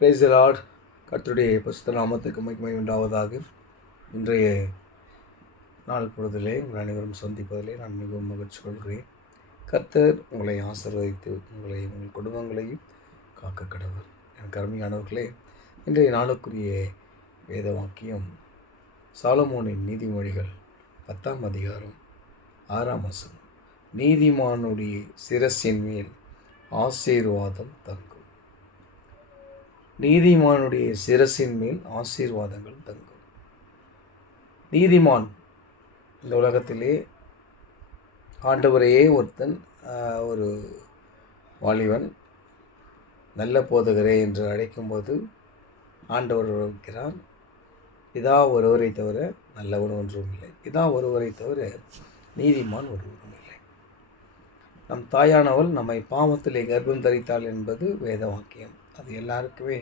Praise the Lord. கர்த்தருடைய பரிசுத்த நாமத்துக்கு மகிமை உண்டாவதாக. இன்றைய நாள் பொழுதிலே உங்கள் அனைவரும் சந்திப்பதிலே நான் மிகவும் மகிழ்ச்சி கொள்கிறேன். கர்த்தர் உங்களை ஆசீர்வதித்து உங்கள் குடும்பங்களையும் காக்க கடவர். எனக்கு அருமையானவர்களே, இன்றைய நாளுக்குரிய வேத வாக்கியம் சாலமோனின் நீதிமொழிகள் 10ஆம் அதிகாரம் 6ஆம் வசனம். நீதிமானுடைய சிரசின் மேல் ஆசீர்வாதம் தங்கும். நீதிமானுடைய சிரசின் மேல் ஆசீர்வாதங்கள் தங்கும். நீதிமான் இந்த உலகத்திலே ஆண்டவரையே ஒருத்தன் ஒரு வாலிபன் நல்ல போதகரே என்று அழைக்கும்போது ஆண்டவர் இருக்கிறார். இதா ஒருவரை தவிர நல்லவன் ஒன்றும் இல்லை. இதா ஒருவரை தவிர நீதிமான் ஒருவரும் இல்லை. நம் தாயானவள் நம்மை பாவத்திலே கர்ப்பம் தரித்தாள் என்பது வேத வாக்கியம். அது எல்லாருக்குமே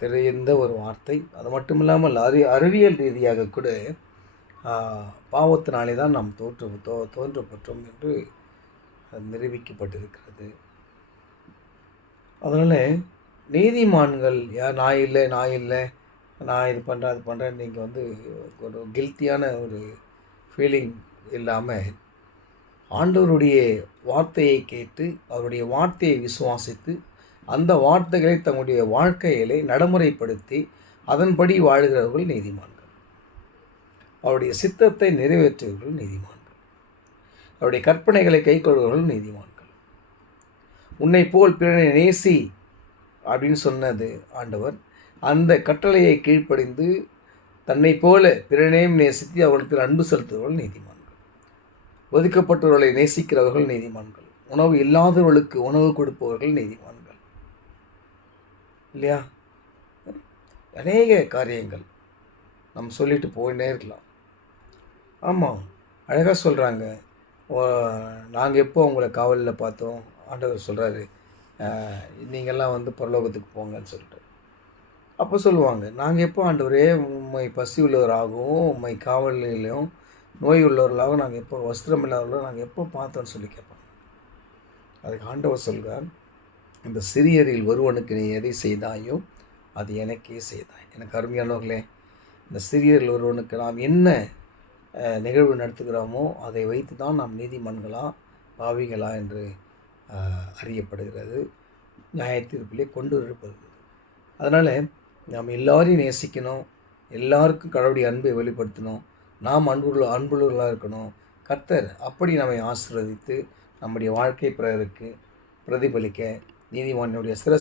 தெரிந்த ஒரு வார்த்தை. அது மட்டும் இல்லாமல் அறிவியல் ரீதியாக கூட பாவத்தினாலே தான் நாம் தோன்றப்பட்டோம் என்று நிரூபிக்கப்பட்டிருக்கிறது. அதனால் நீதிமான்கள் நான் இல்லை நான் இது பண்ணுறேன் அது பண்ணுறேன் நீங்கள் ஒரு கில்ட்டியான ஒரு ஃபீலிங் இல்லாமல் ஆண்டவருடைய வார்த்தையை கேட்டு அவருடைய வார்த்தையை விசுவாசித்து அந்த வார்த்தைகளை தங்களுடைய வாழ்க்கையிலே நடைமுறைப்படுத்தி அதன்படி வாழ்கிறவர்கள் நீதிமான்கள். அவருடைய சித்தத்தை நிறைவேற்றுகிறவர்கள் நீதிமான்கள். அவருடைய கற்பனைகளை கைக்கொள்கிறவர்கள் நீதிமான்கள். உன்னை போல் பிறனை நேசி அப்படின்னு சொன்னது ஆண்டவர். அந்த கட்டளையை கீழ்ப்படிந்து தன்னை போல பிறனையும் நேசித்து அவர்களுக்கு அன்பு செலுத்துகிறவர்கள் நீதிமான்கள். ஒதுக்கப்பட்டவர்களை நேசிக்கிறவர்கள் நீதிமான்கள். உணவு இல்லாதவர்களுக்கு உணவு கொடுப்பவர்கள் நீதிமான்கள். இல்லையா? அநேக காரியங்கள் நம்ம சொல்லிட்டு போயின்னே இருக்கலாம். ஆமாம், அழகாக சொல்கிறாங்க. நாங்கள் எப்போ உங்களை காவலில் பார்த்தோம், ஆண்டவர் சொல்கிறாரு நீங்கள்லாம் பரலோகத்துக்கு போங்கன்னு சொல்லிட்டு. அப்போ சொல்லுவாங்க, நாங்கள் எப்போ ஆண்டவரே உண்மை பசி உள்ளவராகவும் உண்மை காவலிலையும் நோய் உள்ளவர்களாகவும் நாங்கள் எப்போ வஸ்திரம் இல்லாதவர்களோ நாங்கள் எப்போ பார்த்தோன்னு சொல்லி கேட்பாங்க. அதுக்கு ஆண்டவர் சொல்கிறார், இந்த சிறியரில் ஒருவனுக்கு நீ எதை செய்தாயோ அது எனக்கே செய்தாய். எனக்கு அருமையானவர்களே, இந்த சிறியரில் ஒருவனுக்கு நாம் என்ன நிகழ்வு நடத்துகிறோமோ அதை வைத்து தான் நாம் நீதிமன்களா பாவிகளா என்று அறியப்படுகிறது, நியாயத்தீர்ப்பிலே கொண்டு வரப்படுகிறது. அதனால் நாம் எல்லாரையும் நேசிக்கணும், எல்லாருக்கும் கடவுளுடைய அன்பை வெளிப்படுத்தணும், நாம் அன்புள்ளவர்களாக இருக்கணும். கர்த்தர் அப்படி நம்மை ஆசீர்வதித்து நம்முடைய வாழ்க்கை பிறருக்கு பிரதிபலிக்க நீதிமானுடைய சிரஸ்